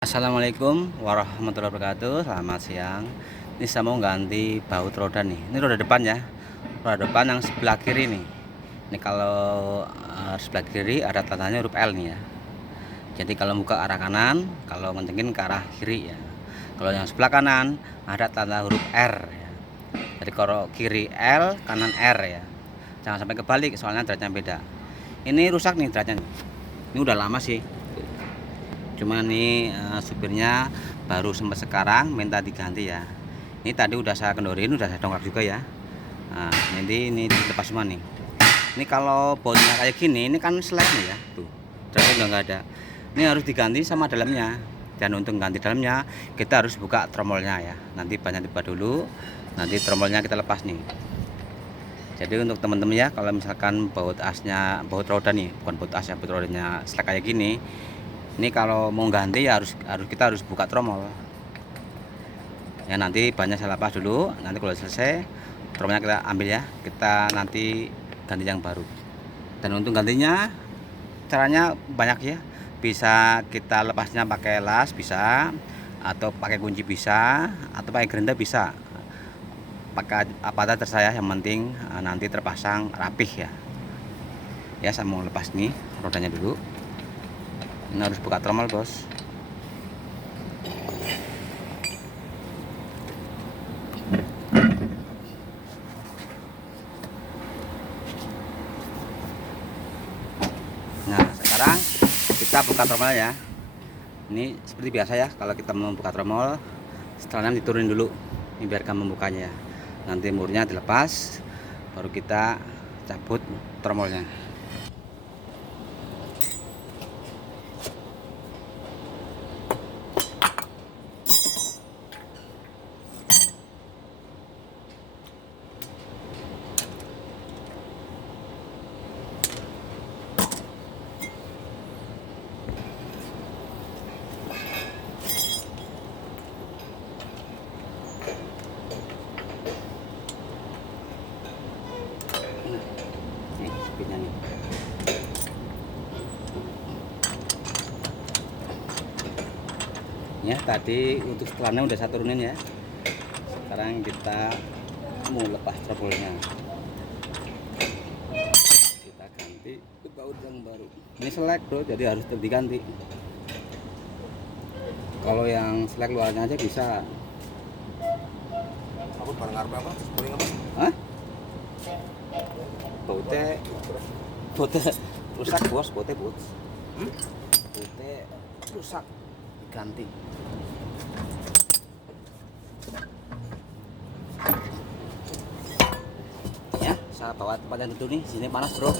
Assalamualaikum warahmatullahi wabarakatuh. Selamat siang. Ini saya mau ganti baut roda nih. Ini roda depan ya. Roda depan yang sebelah kiri nih. Ini kalau sebelah kiri ada tandanya huruf L nih ya. Jadi kalau buka arah kanan, kalau ngencengin ke arah kiri ya. Kalau yang sebelah kanan ada tanda huruf R ya. Jadi kalau kiri L, kanan R ya. Jangan sampai kebalik soalnya derajatnya beda. Ini rusak nih derajatnya. Ini udah lama sih. Cuman nih supirnya baru sempat sekarang minta diganti ya. Ini tadi udah saya kendorin, udah saya dongkrak juga ya. Nah, ini dilepas semua nih. Ini kalau bautnya kayak gini, ini kan slack nih ya. Tuh, ternyata udah nggak ada. Ini harus diganti sama dalamnya. Dan untuk ganti dalamnya, kita harus buka tromolnya ya. Nanti banyak dibuka dulu. Nanti tromolnya kita lepas nih. Jadi untuk teman-teman ya, kalau misalkan baut asnya, baut roda nih, bukan baut asnya, baut rodanya slack kayak gini. Ini kalau mau ganti ya kita harus buka tromol. Ya nanti banyak saya lepas dulu. Nanti kalau selesai tromolnya kita ambil ya. Kita nanti ganti yang baru. Dan untuk gantinya caranya banyak ya. Bisa kita lepasnya pakai las bisa, atau pakai kunci bisa, atau pakai gerenda bisa. Pakai apa aja terserah, yang penting nanti terpasang rapih ya. Ya saya mau lepas nih rodanya dulu. Ini harus buka tromol bos. Nah sekarang kita buka tromol ya. Ini seperti biasa ya, kalau kita mau buka tromol setelahnya diturunin dulu. Ini biar gampang membukanya ya. Nanti murnya dilepas, baru kita cabut tromolnya. Nih. Ya tadi untuk setelannya udah saya turunin ya. Sekarang kita mau lepas tromolnya. Kita ganti ke baut yang baru. Ini selek bro, jadi harus diganti. Kalau yang selek luarnya aja bisa. Aku barang arep apa? Spring apa? Hah? Bautnya rusak bos, bautnya rusak, ganti. Ya, saya bawa tempat yang teduh nih, sini panas bro.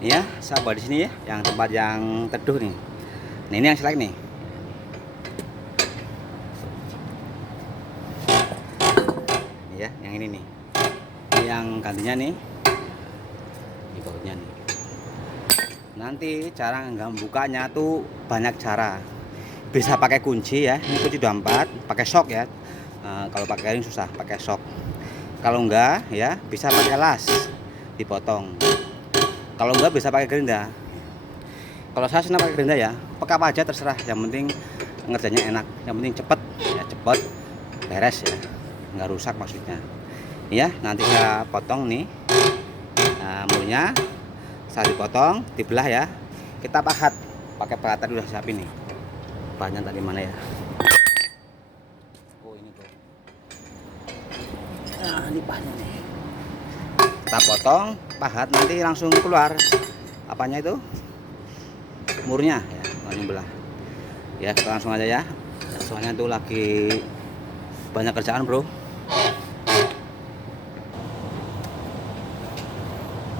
Ya, saya bawa di sini ya, yang tempat yang teduh nih. Nah ini yang selek nih. Ya, yang ini nih. Ini yang gantinya nih. Ini bautnya nih. Nanti cara bukanya tuh banyak cara. Bisa pakai kunci ya, ini kunci 24, pakai shock ya. Kalau pakai ring susah, pakai shock. Kalau enggak ya bisa pakai las, dipotong. Kalau enggak bisa pakai gerenda. Kalau saya senang pakai gerenda ya, pakai apa aja terserah. Yang penting ngerjainnya enak, yang penting cepet ya, cepet beres ya, nggak rusak maksudnya. Ya nanti saya potong nih murnya, saya dipotong, dibelah ya. Kita pahat pakai pahat tadi udah siapin nih. Bahannya tadi mana ya? Oh ini tuh. Nah ini bahannya nih. Kita potong, pahat, nanti langsung keluar apanya itu, murnya ya, langsung belah. Ya kita langsung aja ya. Soalnya tuh lagi banyak kerjaan bro.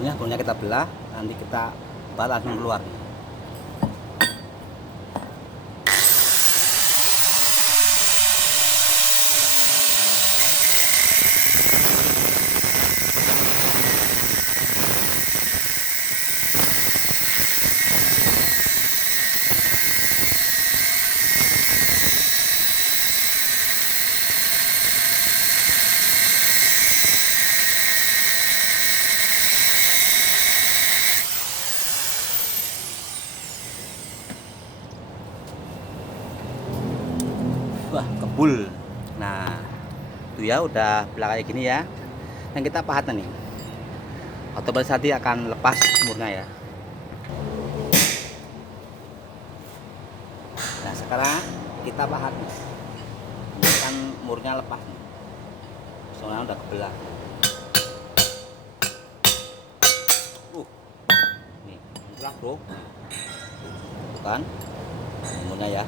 Ini murnya kita belah, nanti kita langsung keluar. Wah, kebul. Nah, itu ya udah belah kayak gini ya. Yang kita pahat nih. Otomatis nanti akan lepas murnya ya. Nah, sekarang kita pahat nih. Ini kan murnya lepas nih. Soalnya udah kebelah. Nih, belah bro. Bukan murnya ya.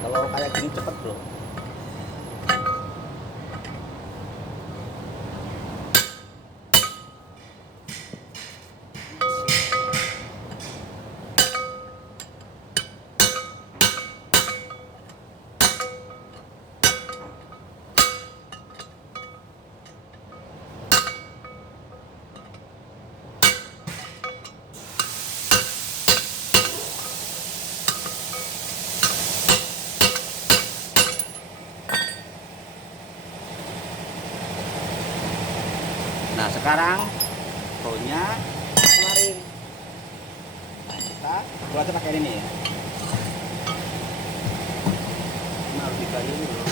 Kalau kayak gini cepet bro. Nah, sekarang baunya keluarin. Nah, kita buat pakai ini ya. Ini harus digali dulu.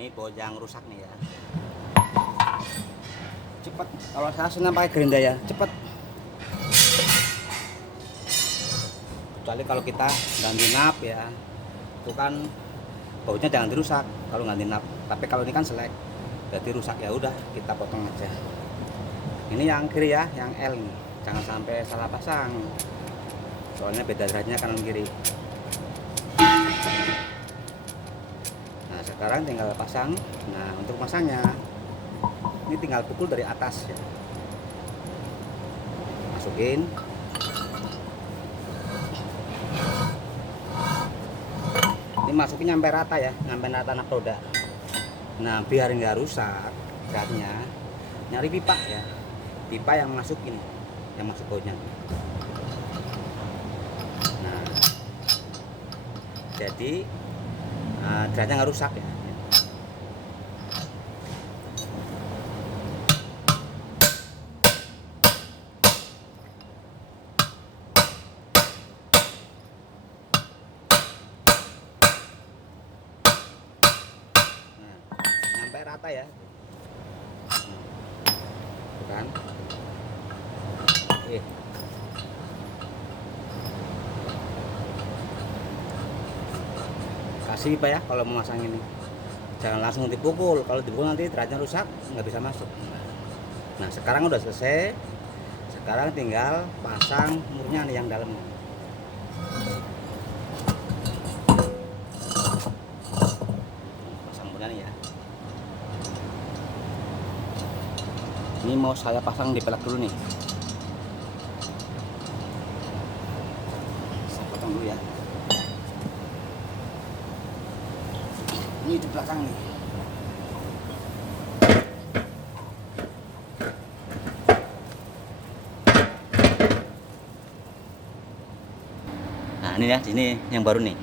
Ini bojang rusak nih ya. Cepet kalau saya senang pakai gerinda ya, cepet. Kecuali kalau kita ganti nap ya, itu kan baunya jangan dirusak kalau ganti nap. Tapi kalau ini kan selek, berarti rusak ya udah kita potong aja. Ini yang kiri ya, yang L nih, jangan sampai salah pasang. Soalnya beda derajatnya kanan kiri. Nah, sekarang tinggal pasang. Nah, untuk pasangnya ini tinggal pukul dari atas ya. Masukin. Ini masukin nyampe rata ya, nyampe rata naproda. Nah, biar nggak rusak catnya, nyari pipa ya. Pipa yang masuk ini, yang masuk bautnya. Nah, jadi dratnya nggak rusak ya. Sampai rata ya. Bukan. Kasih Pak ya kalau mau masang ini. Jangan langsung dipukul. Kalau dipukul nanti dratnya rusak, nggak bisa masuk. Nah, sekarang udah selesai. Sekarang tinggal pasang murnya nih yang dalam. Pasang murnya nih ya. Ini mau saya pasang di pelek dulu nih. Saya potong dulu ya. Ini di belakang nih. Nah, ini ya, sini yang baru nih.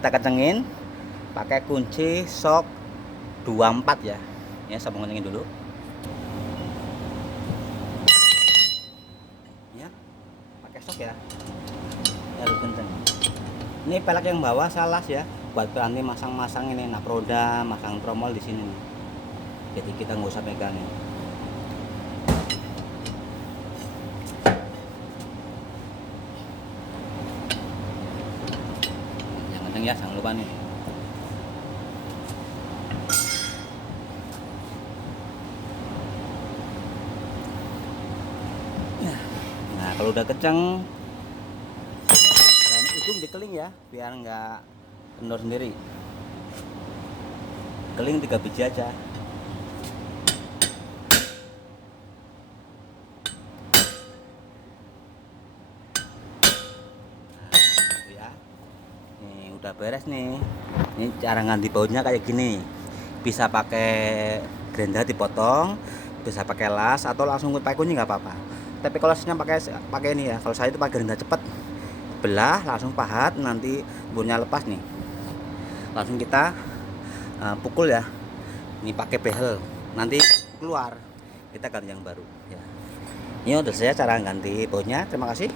Kita kencengin pakai kunci shock 24 ya. Ya, saya mau kencengin dulu. Ya. Pakai shock ya. Harus kenceng. Ini pelek yang bawah salah ya. Buat nanti masang-masang ini naproda, masang tromol di sini nih. Jadi kita nggak usah pegang ini. Yang kenceng ya, jangan lupa nih. Nah, kalau udah kenceng, ujung dikeling ya, biar nggak kendor sendiri. Keling 3 biji aja. Ya, nih udah beres nih. Ini cara ganti bautnya kayak gini. Bisa pakai grinder dipotong, bisa pakai las atau langsung pakai kunci nggak apa-apa. Tapi kalau saya pakai ini ya, kalau saya itu pakai grinder cepet, belah langsung pahat, nanti burnya lepas nih. Langsung kita pukul ya. Ini pakai behel, nanti keluar kita ganti yang baru ya. Ini udah saya cara ganti bautnya. Terima kasih.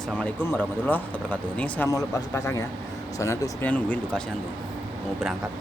Assalamualaikum warahmatullahi wabarakatuh. Ini saya mau lepas pasang ya, soalnya tuh supirnya nungguin tuh, kasihan tuh mau berangkat.